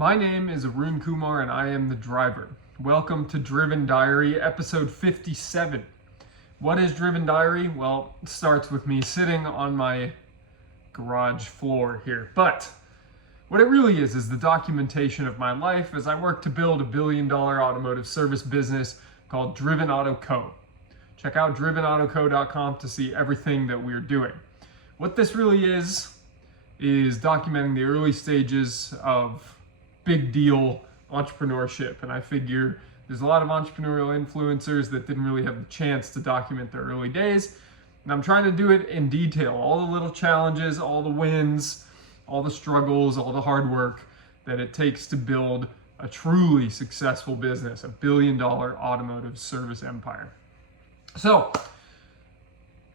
My name is Arun Kumar and I am the driver. Welcome to Driven Diary, episode 57. What is Driven Diary? Well, it starts with me sitting on my garage floor here. But what it really is the documentation of my life as I work to build a billion-dollar automotive service business called Driven Auto Co. Check out drivenautoco.com to see everything that we're doing. What this really is documenting the early stages of big deal entrepreneurship. And I figure there's a lot of entrepreneurial influencers that didn't really have the chance to document their early days. And I'm trying to do it in detail, all the little challenges, all the wins, all the struggles, all the hard work that it takes to build a truly successful business, a billion-dollar automotive service empire. So,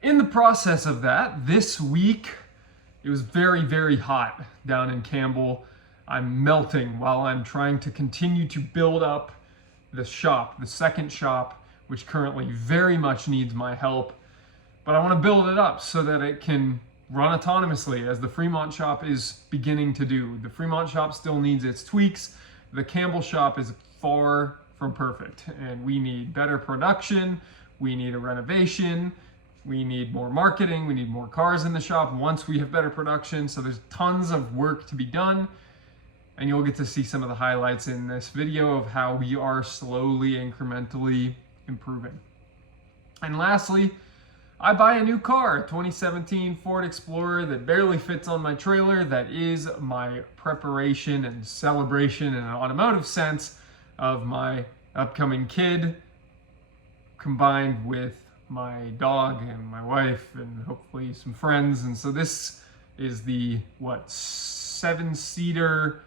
in the process of that, this week, it was very, very hot down in Campbell. I'm melting while I'm trying to continue to build up the shop, the second shop, which currently very much needs my help. But I want to build it up so that it can run autonomously, as the Fremont shop is beginning to do. The Fremont shop still needs its tweaks. The Campbell shop is far from perfect, and we need better production. We need a renovation. We need more marketing. We need more cars in the shop once we have better production. So there's tons of work to be done. And you'll get to see some of the highlights in this video of how we are slowly, incrementally improving. And lastly, I buy a new car, a 2017 Ford Explorer that barely fits on my trailer. That is my preparation and celebration in an automotive sense of my upcoming kid, combined with my dog and my wife and hopefully some friends. And so this is the, 7-seater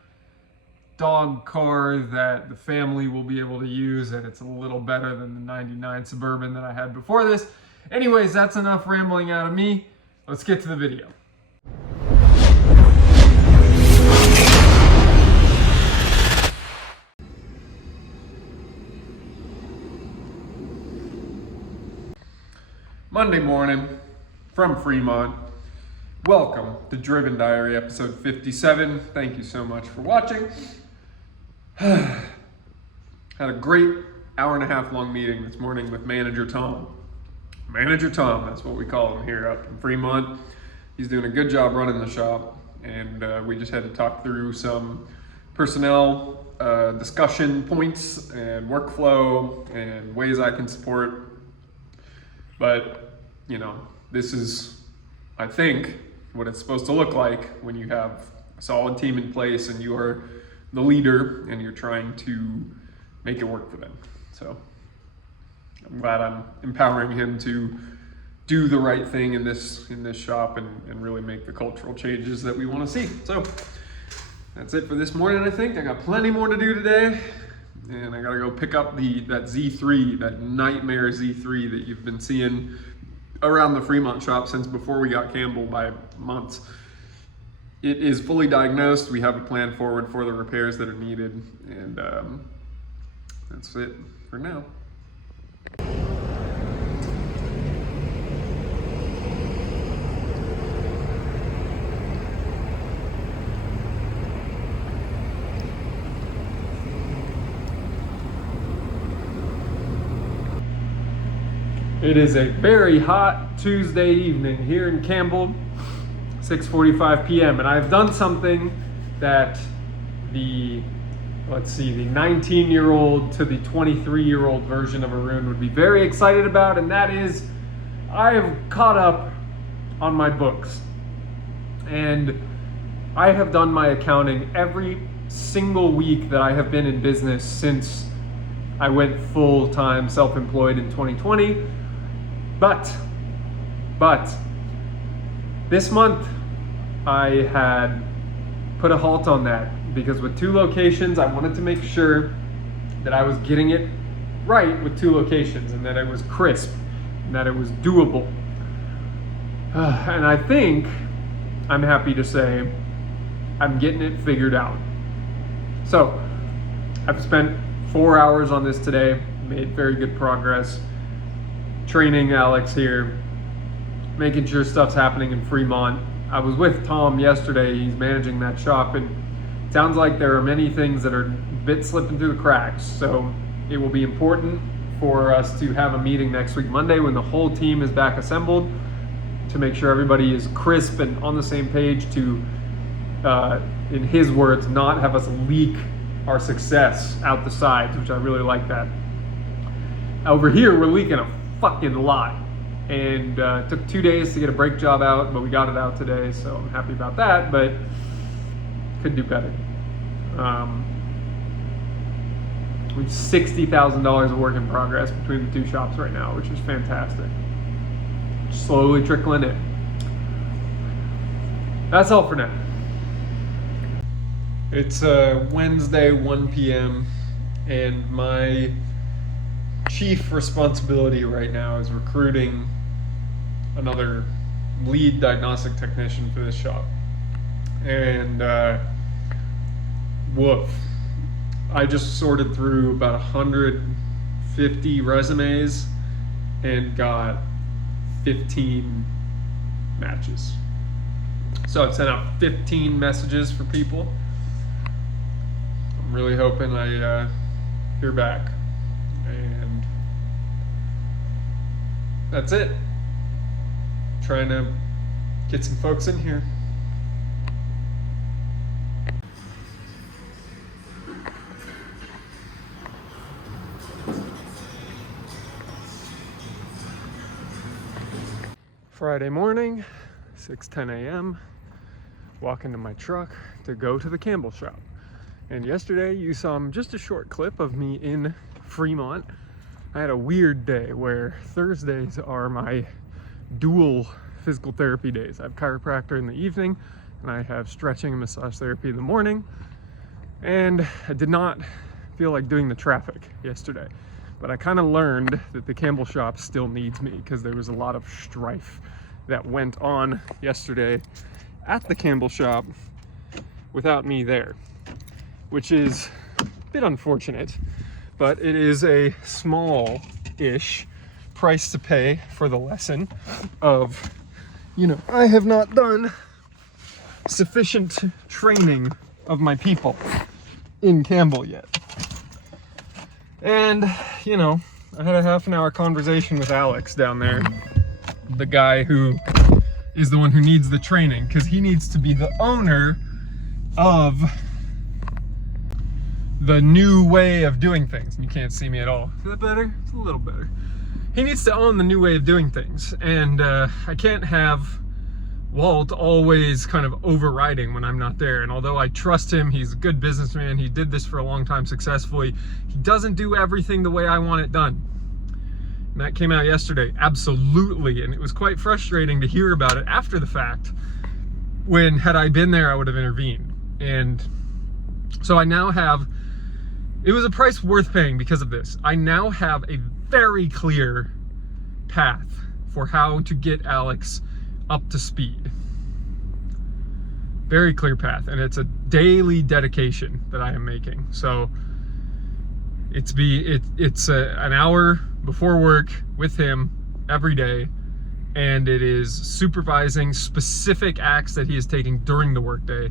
dog car that the family will be able to use, and it's a little better than the 99 Suburban that I had before this. Anyways, that's enough rambling out of me. Let's get to the video. Monday morning from Fremont. Welcome to Driven Diary, episode 57. Thank you so much for watching. Had a great hour-and-a-half long meeting this morning with Manager Tom. Manager Tom, that's what we call him here up in Fremont. He's doing a good job running the shop, and we just had to talk through some personnel discussion points and workflow and ways I can support. But, this is, I think, what it's supposed to look like when you have a solid team in place and you are the leader and you're trying to make it work for them. So I'm glad I'm empowering him to do the right thing in this shop and really make the cultural changes that we want to see. So that's it for this morning, I think. I got plenty more to do today. And I gotta go pick up that Z3, that nightmare Z3 that you've been seeing around the Fremont shop since before we got Campbell by months. It is fully diagnosed. We have a plan forward for the repairs that are needed. And that's it for now. It is a very hot Tuesday evening here in Campbell, 6:45 p.m. And I've done something that the 19-year-old to the 23-year-old version of Arun would be very excited about, and that is I have caught up on my books. And I have done my accounting every single week that I have been in business since I went full-time self-employed in 2020. But this month I had put a halt on that because with 2 locations, I wanted to make sure that I was getting it right with 2 locations and that it was crisp and that it was doable. And I think I'm happy to say I'm getting it figured out. So I've spent 4 hours on this today, made very good progress. Training Alex here, making sure stuff's happening in Fremont. I was with Tom yesterday, he's managing that shop, and Sounds like there are many things that are a bit slipping through the cracks, so it will be important for us to have a meeting next week, Monday, when the whole team is back assembled, to make sure everybody is crisp and on the same page to, in his words, not have us leak our success out the sides, which I really like that. Over here, we're leaking a fucking lot. And it took 2 days to get a brake job out, but we got it out today, so I'm happy about that, but could do better. We've $60,000 of work in progress between the two shops right now, which is fantastic. Slowly trickling in. That's all for now. It's Wednesday, 1 p.m., and my chief responsibility right now is recruiting another lead diagnostic technician for this shop. And woof. I just sorted through about 150 resumes and got 15 matches. So I've sent out 15 messages for people. I'm really hoping I hear back. And that's it. Trying to get some folks in here. Friday morning, 6:10 a.m., walking to my truck to go to the Campbell shop. And yesterday you saw just a short clip of me in Fremont. I had a weird day where Thursdays are my dual physical therapy days. I have chiropractor in the evening and I have stretching and massage therapy in the morning. And I did not feel like doing the traffic yesterday. But I kind of learned that the Campbell shop still needs me because there was a lot of strife that went on yesterday at the Campbell shop without me there, which is a bit unfortunate, but it is a small-ish price to pay for the lesson of, I have not done sufficient training of my people in Campbell yet. And, I had a half an hour conversation with Alex down there, the guy who is the one who needs the training, because he needs to be the owner of the new way of doing things. And you can't see me at all. Is that better? It's a little better. He needs to own the new way of doing things. And I can't have Walt always kind of overriding when I'm not there. And although I trust him, he's a good businessman, he did this for a long time successfully, he doesn't do everything the way I want it done. And that came out yesterday, absolutely. And it was quite frustrating to hear about it after the fact, when had I been there, I would have intervened. And so I now have, it was a price worth paying because of this. I now have a very clear path for how to get Alex up to speed. Very clear path, and it's a daily dedication that I am making. So it's an hour before work with him every day, and it is supervising specific acts that he is taking during the workday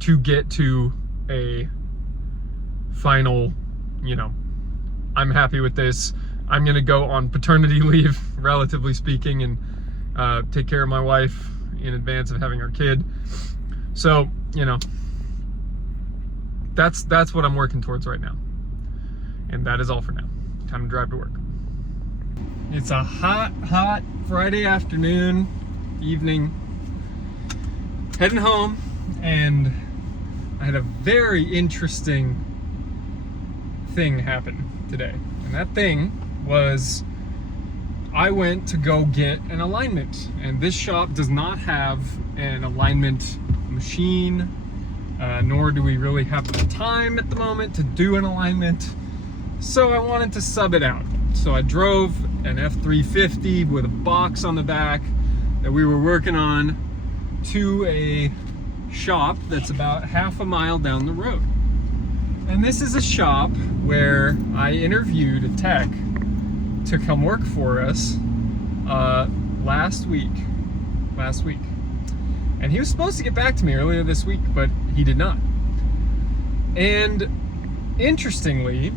to get to a final, I'm happy with this. I'm gonna go on paternity leave, relatively speaking, and take care of my wife in advance of having our kid. So, that's what I'm working towards right now. And that is all for now. Time to drive to work. It's a hot Friday afternoon, evening, heading home, and I had a very interesting thing happen today. And that thing was, I went to go get an alignment, and this shop does not have an alignment machine, nor do we really have the time at the moment to do an alignment, so I wanted to sub it out. So I drove an F350 with a box on the back that we were working on to a shop that's about half a mile down the road. And this is a shop where I interviewed a tech to come work for us last week. And he was supposed to get back to me earlier this week, but he did not. And interestingly,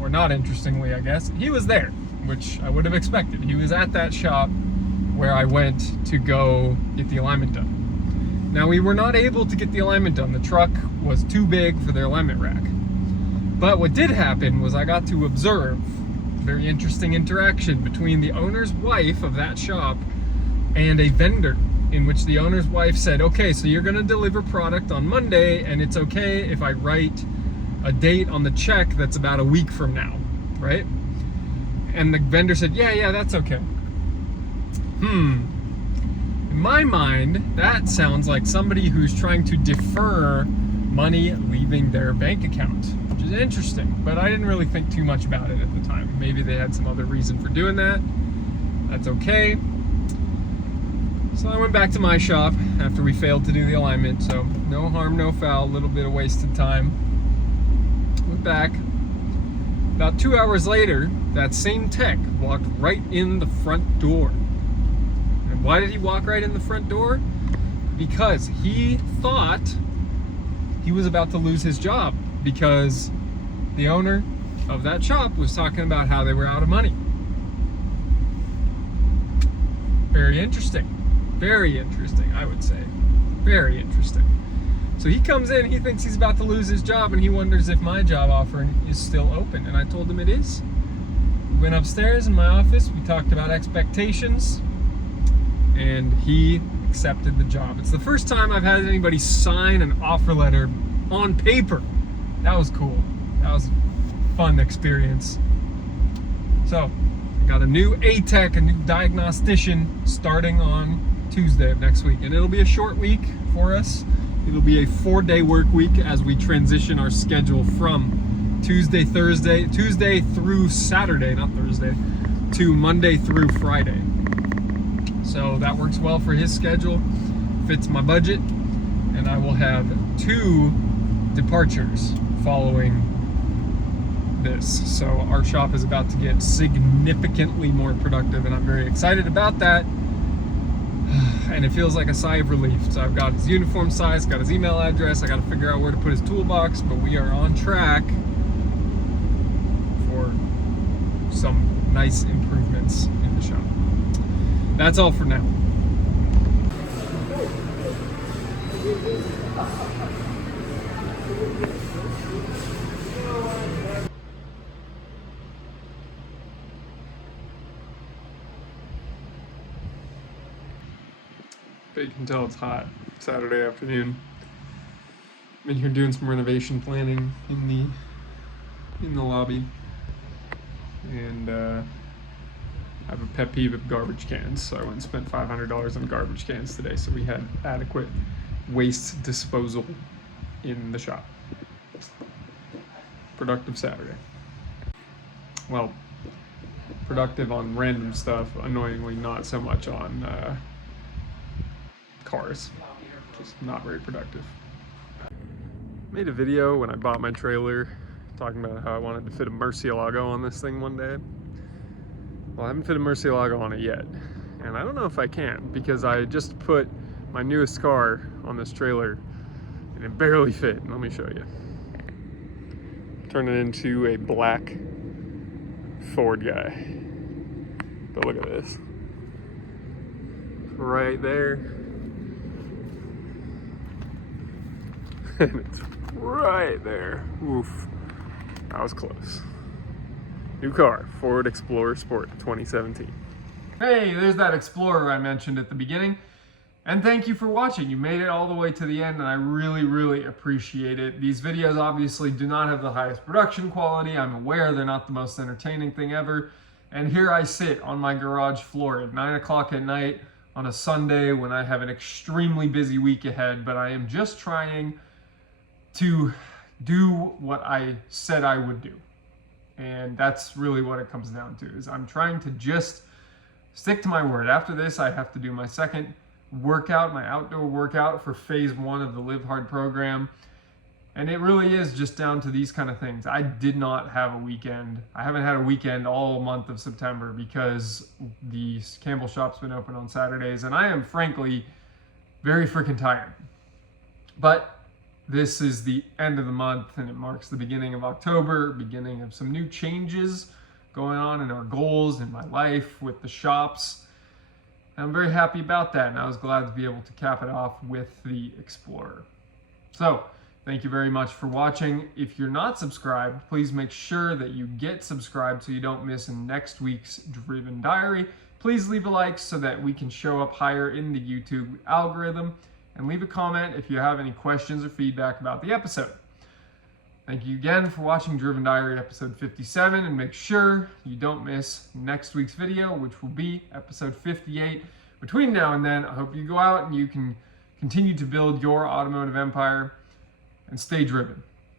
or not interestingly, I guess, he was there, which I would have expected. He was at that shop where I went to go get the alignment done. Now, we were not able to get the alignment done. The truck was too big for their alignment rack. But what did happen was I got to observe a very interesting interaction between the owner's wife of that shop and a vendor, in which the owner's wife said, okay, so you're gonna deliver product on Monday, and it's okay if I write a date on the check that's about a week from now, right? And the vendor said, yeah, that's okay. In my mind, that sounds like somebody who's trying to defer money leaving their bank account, which is interesting, but I didn't really think too much about it at the time. Maybe they had some other reason for doing that. That's okay. So I went back to my shop after we failed to do the alignment, so no harm, no foul, a little bit of wasted time. Went back. About 2 hours later, that same tech walked right in the front door. And why did he walk right in the front door? Because he thought he was about to lose his job, because the owner of that shop was talking about how they were out of money. Very interesting. Very interesting, I would say. Very interesting. So he comes in, he thinks he's about to lose his job, and he wonders if my job offering is still open. And I told him it is. We went upstairs in my office, we talked about expectations, and he accepted the job. It's the first time I've had anybody sign an offer letter on paper. That was cool. That was a fun experience. So, I got a new A-Tech, a new diagnostician, starting on Tuesday of next week. And it'll be a short week for us. It'll be a 4-day work week as we transition our schedule from Tuesday through Saturday, not Thursday, to Monday through Friday. So that works well for his schedule, fits my budget, and I will have 2 departures following this. So our shop is about to get significantly more productive, and I'm very excited about that. And it feels like a sigh of relief. So I've got his uniform size, got his email address, I got to figure out where to put his toolbox, but we are on track for some nice improvements in the shop. That's all for now. But you can tell it's hot Saturday afternoon. I'm in here doing some renovation planning in the lobby, and I have a pet peeve of garbage cans, so I went and spent $500 on garbage cans today, so we had adequate waste disposal in the shop. Productive Saturday. Well, productive on random stuff, annoyingly not so much on cars. Just not very productive. Made a video when I bought my trailer talking about how I wanted to fit a Murcielago on this thing one day. Well, I haven't fit a Murcielago on it yet, and I don't know if I can, because I just put my newest car on this trailer and it barely fit. Let me show you. Turn it into a black Ford guy. But look at this. Right there. And it's right there. Oof. That was close. New car, Ford Explorer Sport 2017. Hey, there's that Explorer I mentioned at the beginning. And thank you for watching. You made it all the way to the end, and I really, really appreciate it. These videos obviously do not have the highest production quality. I'm aware they're not the most entertaining thing ever. And here I sit on my garage floor at 9 o'clock at night on a Sunday when I have an extremely busy week ahead, but I am just trying to do what I said I would do. And that's really what it comes down to, is I'm trying to just stick to my word. After this, I have to do my second workout, my outdoor workout for phase 1 of the Live Hard program. And it really is just down to these kind of things. I did not have a weekend. I haven't had a weekend all month of September because the Campbell shop's been open on Saturdays, and I am frankly very freaking tired. But This is the end of the month and it marks the beginning of October, beginning of some new changes going on in our goals in my life with the shops. And I'm very happy about that, and I was glad to be able to cap it off with the Explorer. So, thank you very much for watching. If you're not subscribed, please make sure that you get subscribed so you don't miss next week's Driven Diary. Please leave a like so that we can show up higher in the YouTube algorithm, and leave a comment if you have any questions or feedback about the episode. Thank you again for watching Driven Diary episode 57, and make sure you don't miss next week's video, which will be episode 58. Between now and then, I hope you go out and you can continue to build your automotive empire and stay driven.